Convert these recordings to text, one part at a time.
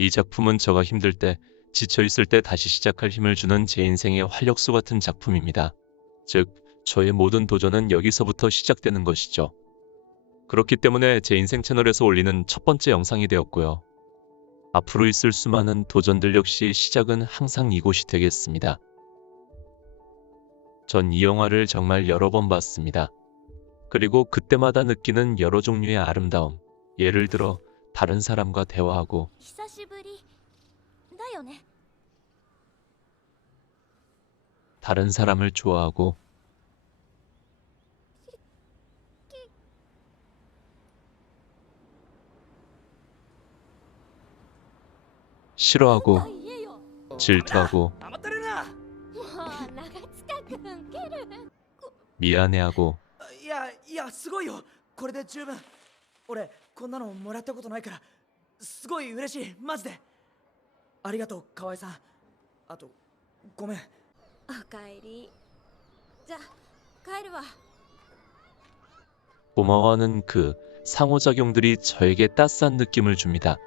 이 작품은 저가 힘들 때, 지쳐있을 때 다시 시작할 힘을 주는 제 인생의 활력소 같은 작품입니다. 즉, 저의 모든 도전은 여기서부터 시작되는 것이죠. 그렇기 때문에 제 인생 채널에서 올리는 첫 번째 영상이 되었고요. 앞으로 있을 수많은 도전들 역시 시작은 항상 이곳이 되겠습니다. 전 이 영화를 정말 여러 번 봤습니다. 그리고 그때마다 느끼는 여러 종류의 아름다움. 예를 들어 다른 사람과 대화하고 久しぶりだよね。 다른 사람을 좋아하고 싫어하고 言えよ。 질투하고 余ってるな。もう長塚くん蹴る。 미안해하고 すごいよ。これで十分。俺こんなのもらったことないからすごい嬉しい。マジでありがとう河合さん。あとごめん。おかえり。じゃあ帰るわ。 고마워하는 그 상호작용들이 저에게 따스한 느낌을 줍니다.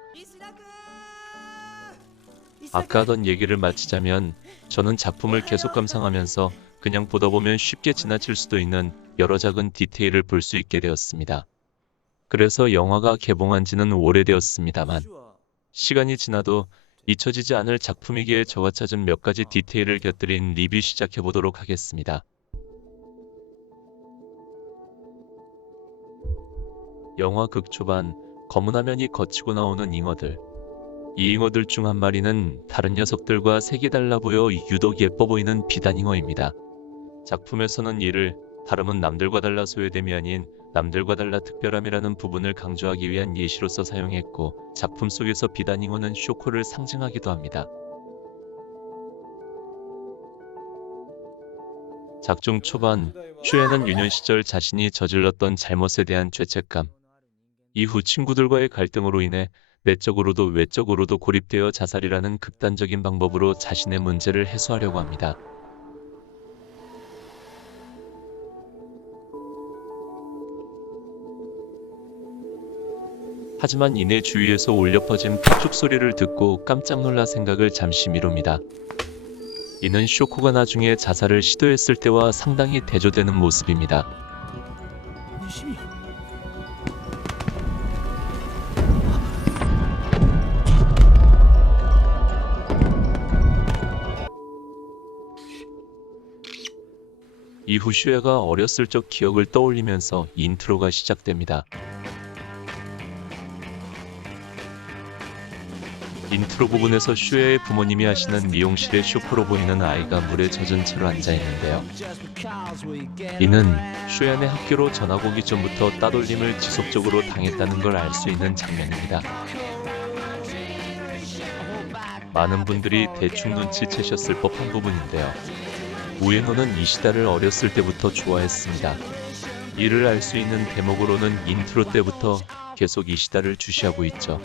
아까 하던 얘기를 마치자면 저는 작품을 계속 감상하면서 그냥 보다 보면 쉽게 지나칠 수도 있는 여러 작은 디테일을 볼 수 있게 되었습니다. 그래서 영화가 개봉한 지는 오래되었습니다만 시간이 지나도 잊혀지지 않을 작품이기에 저가 찾은 몇 가지 디테일을 곁들인 리뷰 시작해보도록 하겠습니다. 영화 극초반 검은 화면이 거치고 나오는 잉어들. 이 잉어들 중 한 마리는 다른 녀석들과 색이 달라 보여 유독 예뻐 보이는 비단잉어입니다. 작품에서는 이를 다름은 남들과 달라 소외됨이 아닌 남들과 달라 특별함이라는 부분을 강조하기 위한 예시로서 사용했고, 작품 속에서 비단잉어는 쇼코를 상징하기도 합니다. 작중 초반, 슈에는 유년 시절 자신이 저질렀던 잘못에 대한 죄책감, 이후 친구들과의 갈등으로 인해 내적으로도 외적으로도 고립되어 자살이라는 극단적인 방법으로 자신의 문제를 해소하려고 합니다. 하지만 이내 주위에서 울려 퍼진 폭죽 소리를 듣고 깜짝 놀라 생각을 잠시 미룹니다. 이는 쇼코가 나중에 자살을 시도했을 때와 상당히 대조되는 모습입니다. 이후 슈에가 어렸을 적 기억을 떠올리면서 인트로가 시작됩니다. 인트로 부분에서 슈에의 부모님이 하시는 미용실에 쇼코로 보이는 아이가 물에 젖은 채로 앉아있는데요. 이는 슈엔의 학교로 전학 오기 전부터 따돌림을 지속적으로 당했다는 걸 알 수 있는 장면입니다. 많은 분들이 대충 눈치채셨을 법한 부분인데요. 우에노는 이시다를 어렸을 때부터 좋아했습니다. 이를 알 수 있는 대목으로는 인트로 때부터 계속 이시다를 주시하고 있죠.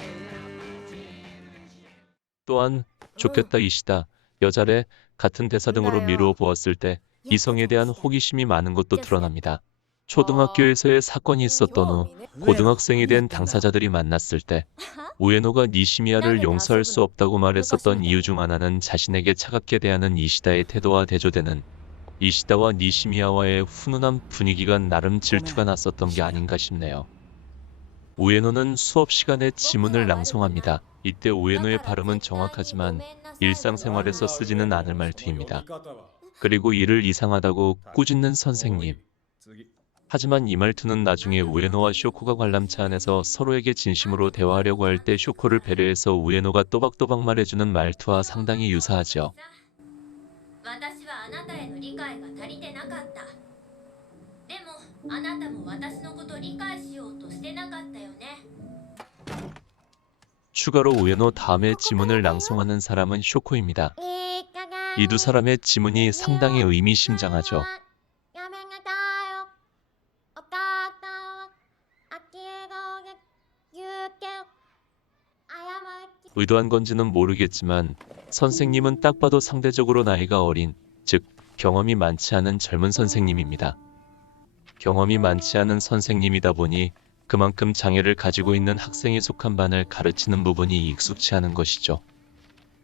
또한 좋겠다 이시다, 여자래 같은 대사 등으로 미루어 보았을 때 이성에 대한 호기심이 많은 것도 드러납니다. 초등학교에서의 사건이 있었던 후 고등학생이 된 당사자들이 만났을 때 우에노가 니시미야를 용서할 수 없다고 말했었던 이유 중 하나는 자신에게 차갑게 대하는 이시다의 태도와 대조되는 이시다와 니시미야와의 훈훈한 분위기가 나름 질투가 났었던 게 아닌가 싶네요. 우에노는 수업 시간에 지문을 낭송합니다. 이때 우에노의 발음은 정확하지만 일상생활에서 쓰지는 않을 말투입니다. 그리고 이를 이상하다고 꾸짖는 선생님. 하지만 이 말투는 나중에 우에노와 쇼코가 관람차 안에서 서로에게 진심으로 대화하려고 할 때 쇼코를 배려해서 우에노가 또박또박 말해주는 말투와 상당히 유사하죠. 私はあなたへの理解が足りてなかった。でもあなたも私のこと理解しようとしてなかったよね。 추가로 우에노 다음에 지문을 낭송하는 사람은 쇼코입니다. 이 두 사람의 지문이 상당히 의미심장하죠. 의도한 건지는 모르겠지만 선생님은 딱 봐도 상대적으로 나이가 어린, 즉 경험이 많지 않은 젊은 선생님입니다. 경험이 많지 않은 선생님이다 보니 그만큼 장애를 가지고 있는 학생이 속한 반을 가르치는 부분이 익숙치 않은 것이죠.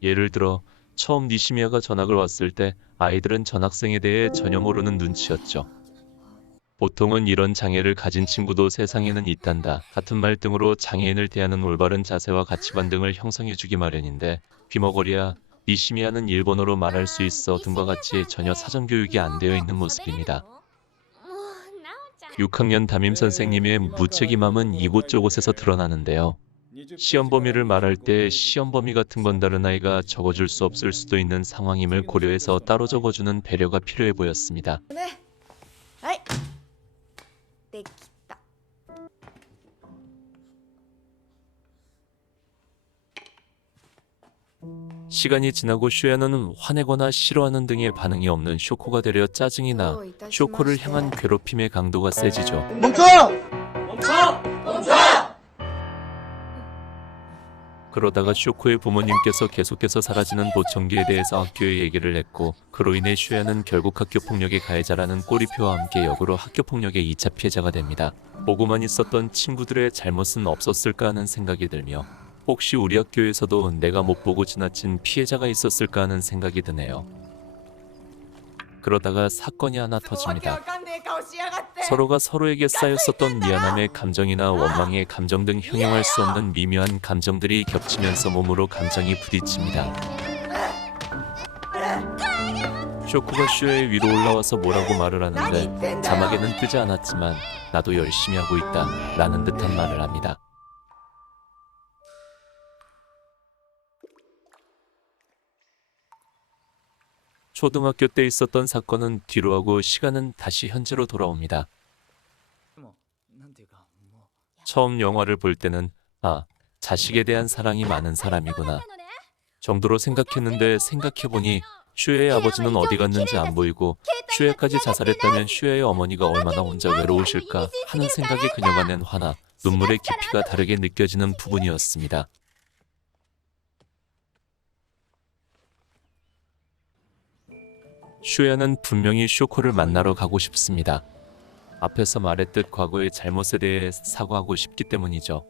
예를 들어 처음 니시미야가 전학을 왔을 때 아이들은 전학생에 대해 전혀 모르는 눈치였죠. 보통은 이런 장애를 가진 친구도 세상에는 있단다. 같은 말 등으로 장애인을 대하는 올바른 자세와 가치관 등을 형성해주기 마련인데 귀머거리야 니시미야는 일본어로 말할 수 있어 등과 같이 전혀 사전 교육이 안 되어 있는 모습입니다. 6학년 담임 선생님의 무책임함은 이곳저곳에서 드러나는데요. 시험 범위를 말할 때 시험 범위 같은 건 다른 아이가 적어줄 수 없을 수도 있는 상황임을 고려해서 따로 적어주는 배려가 필요해 보였습니다. ねはいできた 시간이 지나고 슈야는 화내거나 싫어하는 등의 반응이 없는 쇼코가 되려 짜증이 나 쇼코를 향한 괴롭힘의 강도가 세지죠. 그러다가 쇼코의 부모님께서 계속해서 사라지는 보청기에 대해서 학교에 얘기를 했고 그로 인해 슈야는 결국 학교폭력의 가해자라는 꼬리표와 함께 역으로 학교폭력의 2차 피해자가 됩니다. 보고만 있었던 친구들의 잘못은 없었을까 하는 생각이 들며 혹시 우리 학교에서도 내가 못 보고 지나친 피해자가 있었을까 하는 생각이 드네요. 그러다가 사건이 하나 わけ 터집니다. わかんねえ顔しやがって 서로가 서로에게 쌓였었던 미안함의 감정이나 원망의 감정 등 형용할 수 없는 미묘한 감정들이 겹치면서 몸으로 감정이 부딪힙니다. 쇼코가 슈야의 위로 올라와서 뭐라고 말을 하는데 자막에는 뜨지 않았지만 나도 열심히 하고 있다 라는 듯한 말을 합니다. 초등학교 때 있었던 사건은 뒤로 하고 시간은 다시 현재로 돌아옵니다. もうなんていうかもう 처음 영화를 볼 때는 자식에 대한 사랑이 많은 사람이구나 정도로 생각했는데 생각해보니 슈야의 아버지는 어디 갔는지 안 보이고 슈야까지 자살했다면 슈야의 어머니가 얼마나 혼자 외로우실까 하는 생각에 그녀가 낸 화나 눈물의 깊이가 다르게 느껴지는 부분이었습니다. 슈야는 분명히 쇼코를 만나러 가고 싶습니다. 앞에서 말했듯 과거의 잘못에 대해 사과하고 싶기 때문이죠.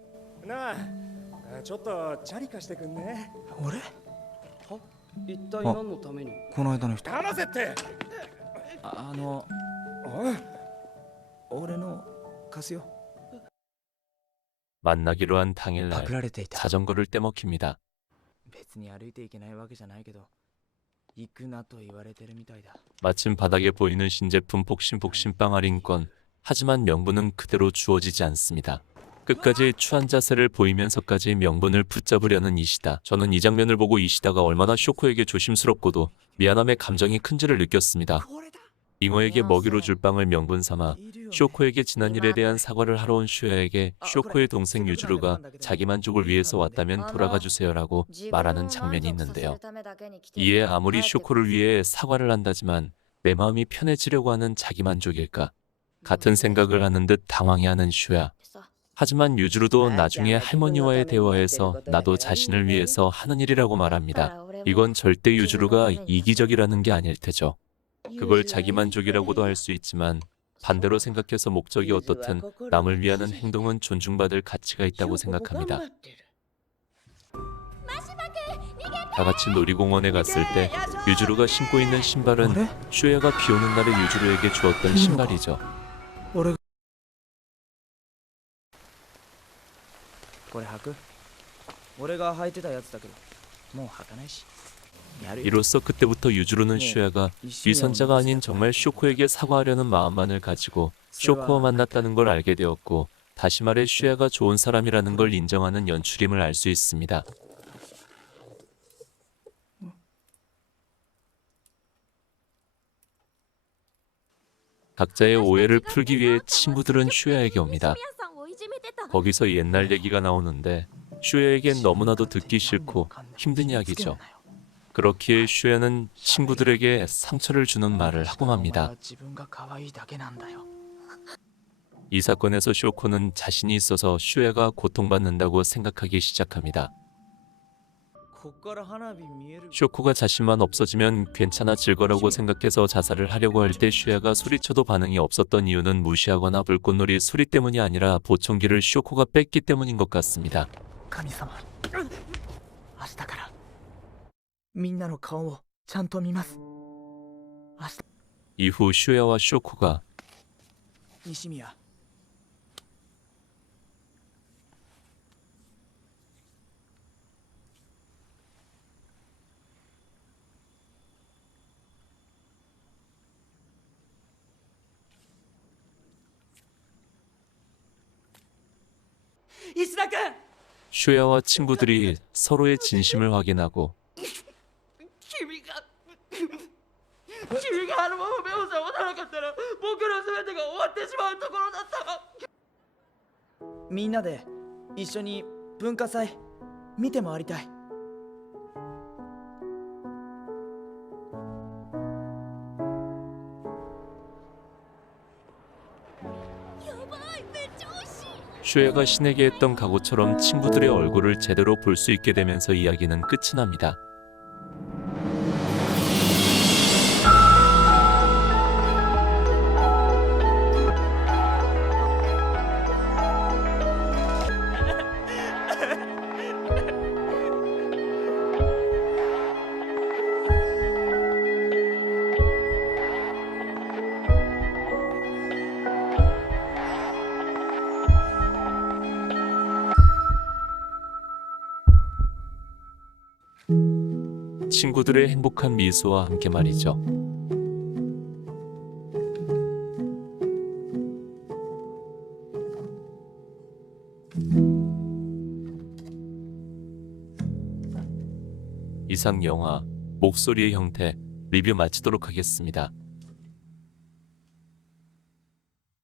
なあ、ちょっとチャリ貸してくんね。俺一体何のためにこの間の人話せって。おい、俺の貸すよ 만나기로 한 パ 당일날 クられていた 자전거를 떼먹힙니다. 別に歩いていけないわけじゃないけど行くなと言われてるみたいだ 마침 바닥에 보이는 신제품 폭신폭신 빵 할인권. 하지만 명분은 그대로 주어지지 않습니다. 끝까지 추한 자세를 보이면서까지 명분을 붙잡으려는 이시다. 저는 이 장면을 보고 이시다가 얼마나 쇼코에게 조심스럽고도 미안함의 감정이 큰지를 느꼈습니다. これだ 잉어에게 먹이로 줄 빵을 명분 삼아 쇼코에게 지난 일에 대한 사과를 하러 온 슈야에게 쇼코의 동생 유주루가 자기 만족을 위해서 왔다면 돌아가 주세요라고 말하는 장면이 있는데요. 이에 아무리 쇼코를 위해 사과를 한다지만 내 마음이 편해지려고 하는 자기 만족일까? 같은 생각을 하는 듯 당황해하는 슈야. 하지만 유주루도 나중에 할머니와의 대화에서 나도 자신을 위해서 하는 일이라고 말합니다. 이건 절대 유주루가 이기적이라는 게 아닐 테죠. 그걸 자기 만족이라고도 할 수 있지만 반대로 생각해서 목적이 어떻든 남을 위하는 행동은 존중받을 가치가 있다고 생각합니다. 다 같이 놀이공원에 갔을 때 유주루가 신고 있는 신발은 슈야가 비 오는 날에 유주루에게 주었던 신발이죠. 俺これ履く俺が履いてたやつだけどもう履かないしやるよ 이로써 그때부터 유주루는 슈야가 위선자가 아닌 정말 쇼코에게 사과하려는 마음만을 가지고 쇼코와 만났다는 걸 알게 되었고 다시 말해 슈야가 좋은 사람이라는 걸 인정하는 연출임을 알 수 있습니다. 각자의 오해를 풀기 위해 친구들은 슈야에게 옵니다. 거기서 옛날 얘기가 나오는데 슈야에겐 너무나도 듣기 싫고 힘든 이야기죠. 그렇기에 슈야는 친구들에게 상처를 주는 말을 하고 맙니다. 自分が可愛いだけなんだよ 이 사건에서 쇼코는 자신이 있어서 슈야가 고통받는다고 생각하기 시작합니다. こっから花火見える 쇼코가 자신만 없어지면 괜찮아질 거라고 생각해서 자살을 하려고 할 때 슈야가 소리쳐도 반응이 없었던 이유는 무시하거나 불꽃놀이 소리 때문이 아니라 보청기를 쇼코가 뺐기 때문인 것 같습니다. 神様明日からみんなの顔をちゃんと見ます明日 이후 슈야와 쇼코가 西宮石田君 슈야와 친구들이 서로의 진심을 확인하고 君があのまま目を覚まさなかったら僕の全てが終わってしまうところだったみんなで一緒に文化祭見て回りたいやばいめっちゃ美味しい 슈야가 신에게 했던 각오처럼 친구들의 얼굴을 제대로 볼 수 있게 되면서 이야기는 끝이 납니다. 친구들의 행복한 미소와 함께 말이죠. 이상 영화 목소리의 형태 리뷰 마치도록 하겠습니다.